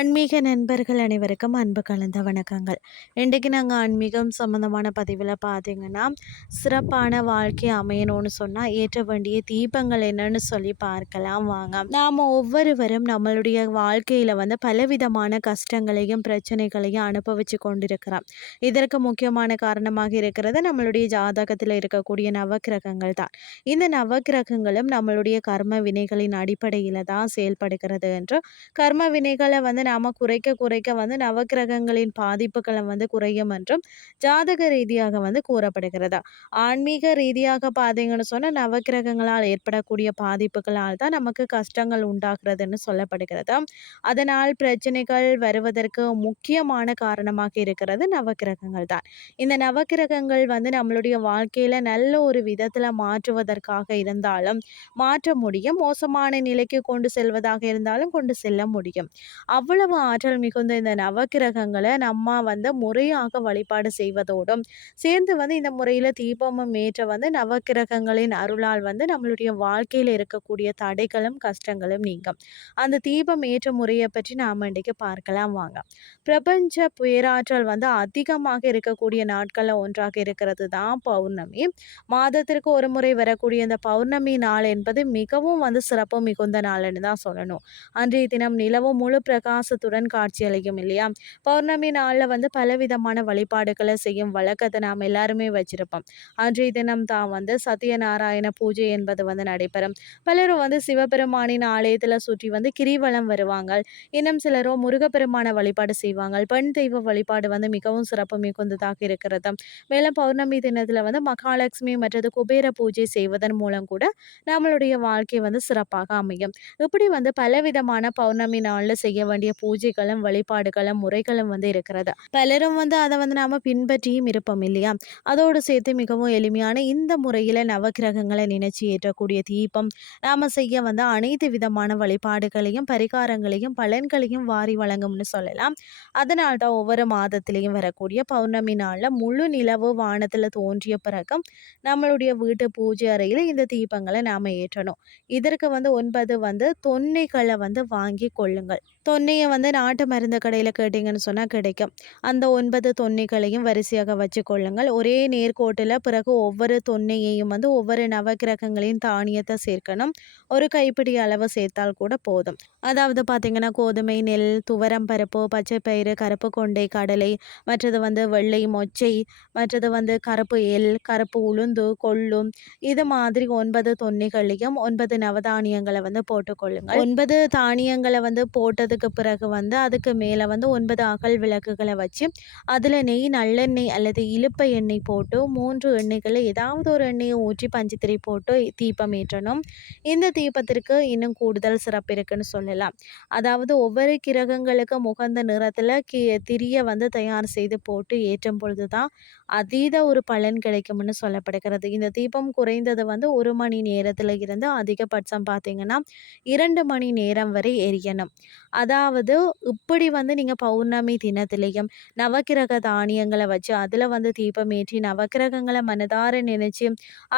ஆன்மீக நண்பர்கள் அனைவருக்கும் அன்பு கலந்த வணக்கங்கள். இன்றைக்கு நாங்கள் ஆன்மீகம் சம்மந்தமான பதிவில் பார்த்தீங்கன்னா சிறப்பான வாழ்க்கை அமையணும்னு சொன்னால் ஏற்ற வேண்டிய தீபங்கள் என்னன்னு சொல்லி பார்க்கலாம் வாங்க. நாம் ஒவ்வொருவரும் நம்மளுடைய வாழ்க்கையில் வந்து பலவிதமான கஷ்டங்களையும் பிரச்சனைகளையும் அனுபவிச்சு கொண்டிருக்கிறோம். இதற்கு முக்கியமான காரணமாக இருக்கிறது நம்மளுடைய ஜாதகத்தில் இருக்கக்கூடிய நவக்கிரகங்கள் தான். இந்த நவக்கிரகங்களும் நம்மளுடைய கர்ம வினைகளின் அடிப்படையில் தான் செயல்படுகிறது என்று கர்ம வினைகளை வந்து நாம் குறைக்க குறைக்க வந்து நவக்கிரகங்களின் பாதிப்புகளை வந்து குறையும் என்றும் ஜாதக ரீதியாக வந்து கூறப்படுகிறது? ஆன்மீக ரீதியாக பார்த்தீங்கன்னு சொன்னால் நவக்கிரகங்களால் ஏற்படக்கூடிய பாதிப்புகளால் தான் நமக்கு கஷ்டங்கள் உண்டாகிறதுன்னு சொல்லப்படுகிறது? அதனால் பிரச்சனைகள் வருவதற்கு முக்கியமான காரணமாக இருக்கிறது நவக்கிரகங்கள் தான். இந்த நவக்கிரகங்கள் வந்து நம்மளுடைய வாழ்க்கையில் நல்ல ஒரு விதத்தில் மாற்றுவதற்காக இருந்தாலும் மாற்ற முடியும் மோசமான நிலைக்கு கொண்டு செல்வதாக இருந்தாலும் கொண்டு செல்ல முடியும். அவ்வளவு ஆற்றல் மிகுந்த இந்த நவக்கிரகங்களை நம்ம வந்து முறையாக வழிபாடு செய்வதோடும் சேர்ந்து வந்து இந்த முறையில் தீபமும் ஏற்ற வந்து நவக்கிரகங்களின் அருளால் வந்து நம்மளுடைய வாழ்க்கையில் இருக்கக்கூடிய தடைகளும் கஷ்டங்களும் நீங்கும். அந்த தீபம் ஏற்ற முறையை பற்றி நாம் இன்றைக்கு பார்க்கலாம் வாங்க. பிரபஞ்ச பேராற்றல் வந்து அதிகமாக இருக்கக்கூடிய நாட்களில் ஒன்றாக இருக்கிறது தான் பௌர்ணமி. மாதத்திற்கு ஒரு முறை வரக்கூடிய இந்த பௌர்ணமி நாள் என்பது மிகவும் வந்து சிறப்பு மிகுந்த நாள்னு தான் சொல்லணும். அன்றைய தினம் நிலவும் முழு காட்சி அளிக்கும் இல்லையா? பௌர்ணமி நாளில் வந்து பலவிதமான வழிபாடுகளை செய்யும் வழக்கத்தை நாம் எல்லாருமே வச்சிருப்போம். அன்றைய தினம் தான் வந்து சத்யநாராயண பூஜை என்பது வந்து நடைபெறும். பலரும் வந்து சிவபெருமானின் ஆலயத்தில் சுற்றி வந்து கிரிவலம் வருவாங்க. இன்னும் சிலரோ முருகப்பெருமான வழிபாடு செய்வாங்க. பெண் தெய்வ வழிபாடு வந்து மிகவும் சிறப்பு மிகுந்ததாக இருக்கிறது. மேலும் பௌர்ணமி தினத்தில் வந்து மகாலட்சுமி மற்றது குபேர பூஜை செய்வதன் மூலம் கூட நம்மளுடைய வாழ்க்கை வந்து சிறப்பாக அமையும். இப்படி வந்து பலவிதமான பௌர்ணமி நாளில் செய்ய வேண்டிய பூஜைகளும் வழிபாடுகளும் முறைகளும் வந்து இருக்கிறது. பலரும் வந்து அதை வந்து நாம் பின்பற்றியும் இருப்போம் இல்லையா? அதோடு சேர்த்து மிகவும் எளிமையான இந்த முறையில் நவகிரகங்களை நினைச்சு ஏற்றக்கூடிய தீபம் நாம் செய்ய வந்து அனைத்து விதமான வழிபாடுகளையும் பரிகாரங்களையும் பலன்களையும் வாரி வழங்கும்னு சொல்லலாம். அதனால் தான் ஒவ்வொரு மாதத்திலையும் வரக்கூடிய பௌர்ணமி நாளில் முழு நிலவு வானத்தில் தோன்றிய பிறகு நம்மளுடைய வீட்டு பூஜை அறையில் இந்த தீபங்களை நாம் ஏற்றணும். இதற்கு வந்து ஒன்பது வந்து தொன்னைகளை வந்து வாங்கி கொள்ளுங்கள். தொன்னையை வந்து நாட்டு மருந்து கடையில் கேட்டிங்கன்னு சொன்னால் கிடைக்கும். அந்த ஒன்பது தொன்னைகளையும் வரிசையாக வச்சு கொள்ளுங்கள். ஒரே நேர்கோட்டில் பிறகு ஒவ்வொரு தொன்னையையும் வந்து ஒவ்வொரு நவகிரகங்களின் தானியத்தை சேர்க்கணும். ஒரு கைப்பிடி அளவு சேர்த்தால் கூட போதும். அதாவது பார்த்திங்கன்னா கோதுமை நெல் துவரம் பருப்பு பச்சை பயிறு கருப்பு கொண்டை கடலை மற்றது வந்து வெள்ளை மொச்சை மற்றது வந்து கருப்பு எல் கருப்பு உளுந்து கொள்ளும். இது மாதிரி ஒன்பது தொன்னைகளையும் ஒன்பது நவதானியங்களை வந்து போட்டுக்கொள்ளுங்கள் ஒன்பது தானியங்களை வந்து போட்டதுக்கு பிறகு வந்து அதுக்கு மேலே வந்து ஒன்பது அகல் விளக்குகளை வச்சு அதில் நெய் நல்லெண்ணெய் அல்லது இழுப்ப எண்ணெய் போட்டு மூன்று எண்ணெய்களை ஏதாவது ஒரு எண்ணெயை ஊற்றி பஞ்சுத்திரை போட்டு தீபம் ஏற்றணும். இந்த தீபத்திற்கு இன்னும் கூடுதல் சிறப்பு இருக்குன்னு சொல்லலாம். அதாவது ஒவ்வொரு கிரகங்களுக்கும் முகந்த நிறத்தில் கி திரியை வந்து தயார் செய்து போட்டு ஏற்றும் பொழுது தான் அதீத ஒரு பலன் கிடைக்கும்னு சொல்லப்படுகிறது. இந்த தீபம் குறைந்தது வந்து ஒரு மணி நேரத்தில் இருந்து அதிகபட்சம் பார்த்தீங்கன்னா இரண்டு மணி நேரம் வரை எரியணும். அதாவது இப்படி வந்து நீங்கள் பௌர்ணமி தினத்திலையும் நவக்கிரக தானியங்களை வச்சு அதில் வந்து தீபம் ஏற்றி நவக்கிரகங்களை மனதார நினைச்சு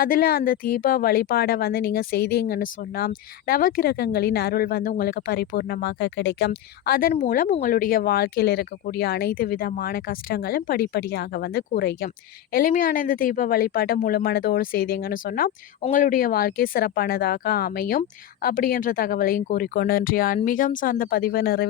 அதில் அந்த தீப வழிபாடை வந்து நீங்கள் செய்தீங்கன்னு சொன்னால் நவக்கிரகங்களின் அருள் வந்து உங்களுக்கு பரிபூர்ணமாக கிடைக்கும். அதன் மூலம் உங்களுடைய வாழ்க்கையில் இருக்கக்கூடிய அனைத்து விதமான கஷ்டங்களும் படிப்படியாக வந்து குறையும். எளிமையான இந்த தீப வழிபாட்டை முழுமனதோடு செய்தீங்கன்னு சொன்னால் உங்களுடைய வாழ்க்கை சிறப்பானதாக அமையும். அப்படின்ற தகவலையும் கூறிக்கொண்டு இன்றைய ஆன்மீகம் சார்ந்த பதிவை நிறைவு